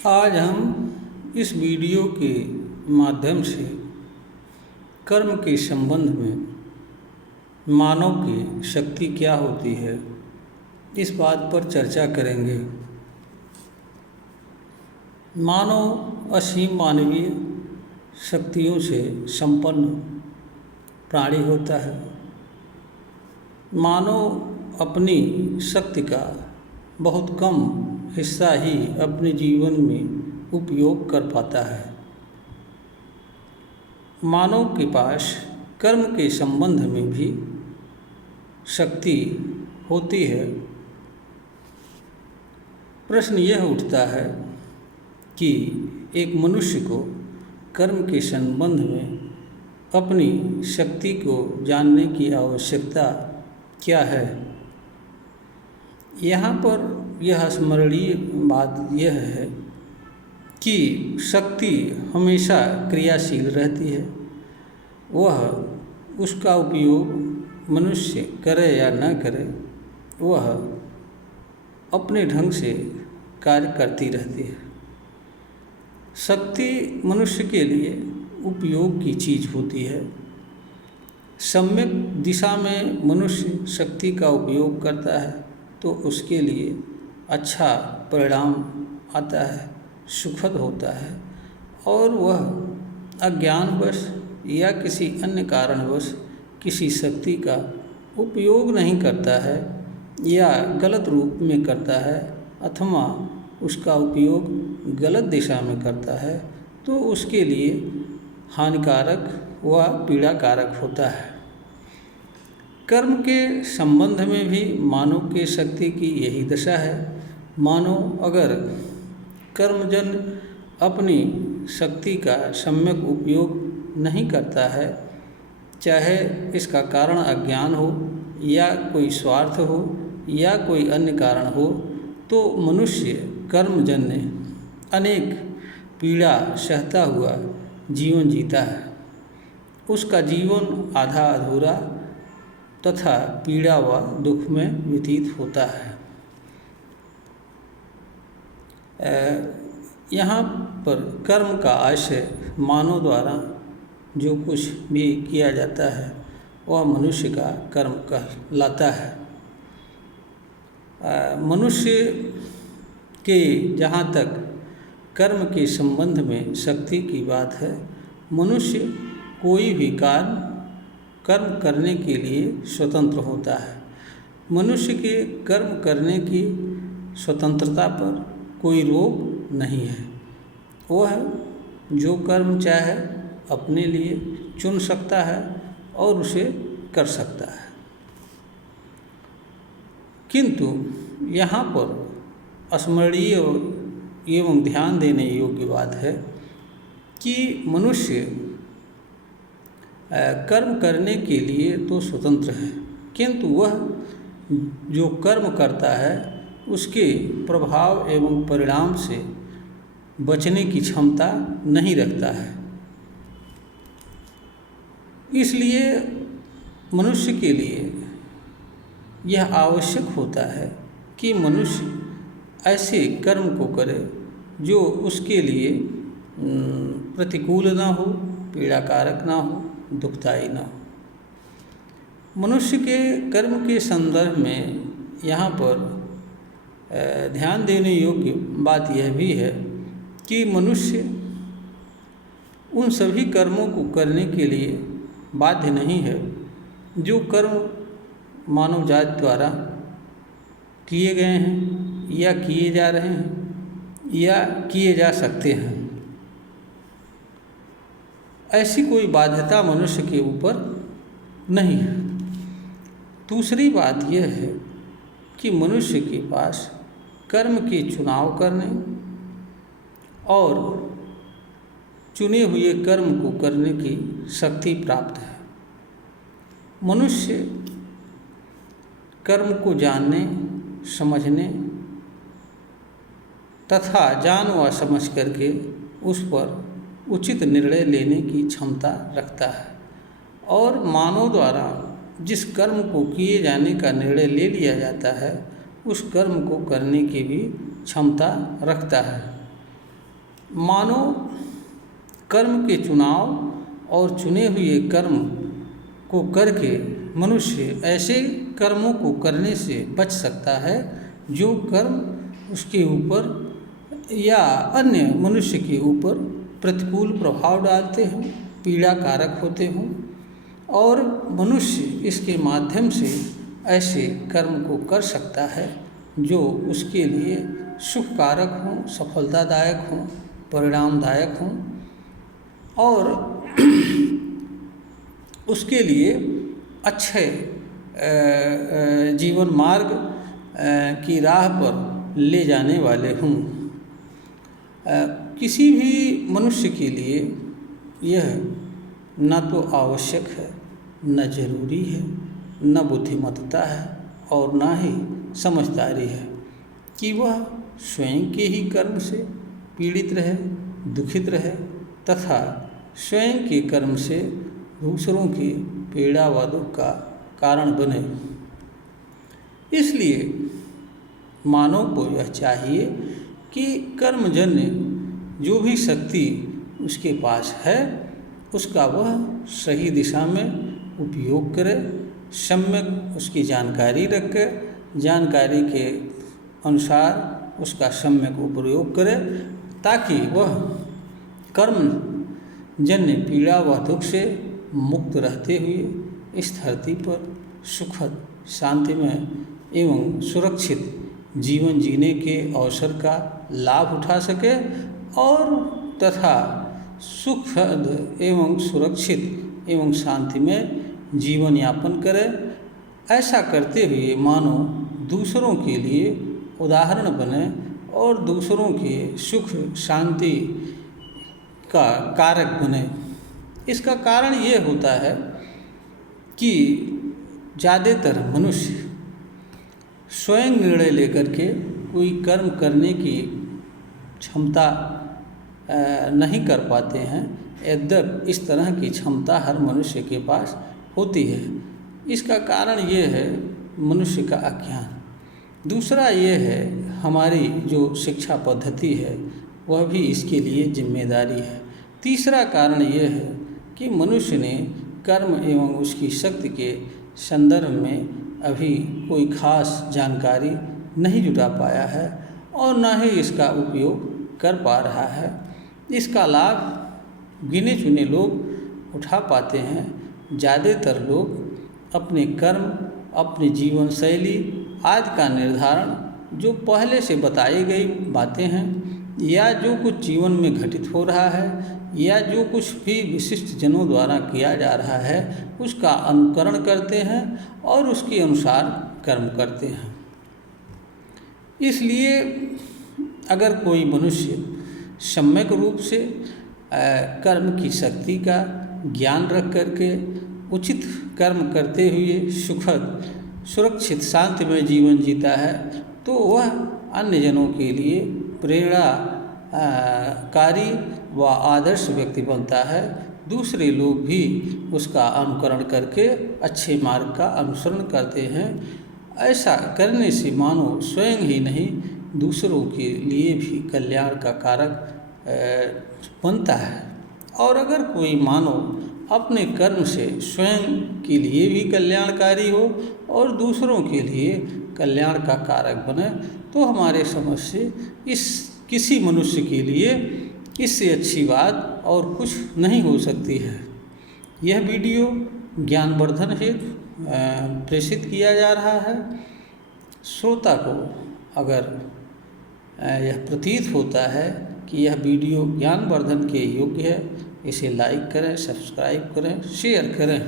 आज हम इस वीडियो के माध्यम से कर्म के संबंध में मानव की शक्ति क्या होती है, इस बात पर चर्चा करेंगे। मानव असीम मानवीय शक्तियों से संपन्न प्राणी होता है। मानव अपनी शक्ति का बहुत कम हिस्सा ही अपने जीवन में उपयोग कर पाता है। मानव के पास कर्म के संबंध में भी शक्ति होती है। प्रश्न यह उठता है कि एक मनुष्य को कर्म के संबंध में अपनी शक्ति को जानने की आवश्यकता क्या है। यहाँ पर यह स्मरणीय बात यह है कि शक्ति हमेशा क्रियाशील रहती है। वह उसका उपयोग मनुष्य करे या न करे, वह अपने ढंग से कार्य करती रहती है। शक्ति मनुष्य के लिए उपयोग की चीज़ होती है। सम्यक दिशा में मनुष्य शक्ति का उपयोग करता है तो उसके लिए अच्छा परिणाम आता है, सुखद होता है। और वह अज्ञानवश या किसी अन्य कारणवश किसी शक्ति का उपयोग नहीं करता है या गलत रूप में करता है अथवा उसका उपयोग गलत दिशा में करता है, तो उसके लिए हानिकारक व पीड़ाकारक होता है। कर्म के संबंध में भी मानव के शक्ति की यही दशा है। मानव अगर कर्मजन अपनी शक्ति का सम्यक उपयोग नहीं करता है, चाहे इसका कारण अज्ञान हो या कोई स्वार्थ हो या कोई अन्य कारण हो, तो मनुष्य कर्मजन्य अनेक पीड़ा सहता हुआ जीवन जीता है। उसका जीवन आधा अधूरा तथा पीड़ा व दुख में व्यतीत होता है। यहाँ पर कर्म का आशय मानव द्वारा जो कुछ भी किया जाता है वह मनुष्य का कर्म कहलाता है। मनुष्य के जहाँ तक कर्म के संबंध में शक्ति की बात है, मनुष्य कोई भी कर्म करने के लिए स्वतंत्र होता है। मनुष्य के कर्म करने की स्वतंत्रता पर कोई रोक नहीं है। वह जो कर्म चाहे अपने लिए चुन सकता है और उसे कर सकता है। किंतु यहाँ पर स्मरणीय एवं ध्यान देने योग्य बात है कि मनुष्य कर्म करने के लिए तो स्वतंत्र है, किंतु वह जो कर्म करता है उसके प्रभाव एवं परिणाम से बचने की क्षमता नहीं रखता है। इसलिए मनुष्य के लिए यह आवश्यक होता है कि मनुष्य ऐसे कर्म को करे जो उसके लिए प्रतिकूल ना हो, पीड़ाकारक ना हो, दुखदायी ना हो। मनुष्य के कर्म के संदर्भ में यहाँ पर ध्यान देने योग्य बात यह भी है कि मनुष्य उन सभी कर्मों को करने के लिए बाध्य नहीं है जो कर्म मानव जाति द्वारा किए गए हैं या किए जा रहे हैं या किए जा सकते हैं। ऐसी कोई बाध्यता मनुष्य के ऊपर नहीं है। दूसरी बात यह है कि मनुष्य के पास कर्म के चुनाव करने और चुने हुए कर्म को करने की शक्ति प्राप्त है। मनुष्य कर्म को जानने, समझने तथा जान व समझ करके उस पर उचित निर्णय लेने की क्षमता रखता है। और मानव द्वारा जिस कर्म को किए जाने का निर्णय ले लिया जाता है उस कर्म को करने की भी क्षमता रखता है। मानो कर्म के चुनाव और चुने हुए कर्म को करके मनुष्य ऐसे कर्मों को करने से बच सकता है जो कर्म उसके ऊपर या अन्य मनुष्य के ऊपर प्रतिकूल प्रभाव डालते हों, पीड़ा कारक होते हों, और मनुष्य इसके माध्यम से ऐसे कर्म को कर सकता है जो उसके लिए सुखकारक हों, सफलतादायक हों, परिणामदायक हों और उसके लिए अच्छे जीवन मार्ग की राह पर ले जाने वाले हों। किसी भी मनुष्य के लिए यह न तो आवश्यक है, न जरूरी है, न बुद्धिमत्ता है और न ही समझदारी है कि वह स्वयं के ही कर्म से पीड़ित रहे, दुखित रहे तथा स्वयं के कर्म से दूसरों की पीड़ा व दुख का कारण बने। इसलिए मानव को यह चाहिए कि कर्मजन्य जो भी शक्ति उसके पास है उसका वह सही दिशा में उपयोग करे, सम्यक उसकी जानकारी रखे, जानकारी के अनुसार उसका सम्यक उपयोग करे ताकि वह कर्मजन्य पीड़ा व दुख से मुक्त रहते हुए इस धरती पर सुखद, शांतिमय एवं सुरक्षित जीवन जीने के अवसर का लाभ उठा सके और तथा सुखद एवं सुरक्षित एवं शांतिमय जीवन यापन करे। ऐसा करते हुए मानो दूसरों के लिए उदाहरण बने और दूसरों के सुख शांति का कारक बने। इसका कारण ये होता है कि ज़्यादातर मनुष्य स्वयं निर्णय लेकर के कोई कर्म करने की क्षमता नहीं कर पाते हैं। यद्यपि इस तरह की क्षमता हर मनुष्य के पास होती है। इसका कारण ये है मनुष्य का अज्ञान। दूसरा ये है हमारी जो शिक्षा पद्धति है वह भी इसके लिए जिम्मेदारी है। तीसरा कारण ये है कि मनुष्य ने कर्म एवं उसकी शक्ति के संदर्भ में अभी कोई खास जानकारी नहीं जुटा पाया है और न ही इसका उपयोग कर पा रहा है। इसका लाभ गिने चुने लोग उठा पाते हैं। ज़्यादातर लोग अपने कर्म, अपनी जीवन शैली आदि का निर्धारण जो पहले से बताई गई बातें हैं या जो कुछ जीवन में घटित हो रहा है या जो कुछ भी विशिष्ट जनों द्वारा किया जा रहा है उसका अनुकरण करते हैं और उसके अनुसार कर्म करते हैं। इसलिए अगर कोई मनुष्य सम्यक रूप से कर्म की शक्ति का ज्ञान रख करके उचित कर्म करते हुए सुखद, सुरक्षित, शांतिमय जीवन जीता है तो वह अन्य जनों के लिए प्रेरणाकारी व आदर्श व्यक्ति बनता है। दूसरे लोग भी उसका अनुकरण करके अच्छे मार्ग का अनुसरण करते हैं। ऐसा करने से मानव स्वयं ही नहीं दूसरों के लिए भी कल्याण का कारक बनता है। और अगर कोई मानव अपने कर्म से स्वयं के लिए भी कल्याणकारी हो और दूसरों के लिए कल्याण का कारक बने तो हमारे समझ से किसी मनुष्य के लिए इससे अच्छी बात और कुछ नहीं हो सकती है। यह वीडियो ज्ञानवर्धन हेतु प्रेषित किया जा रहा है। श्रोता को अगर यह प्रतीत होता है कि यह वीडियो ज्ञानवर्धन के योग्य है, इसे लाइक करें, सब्सक्राइब करें, शेयर करें।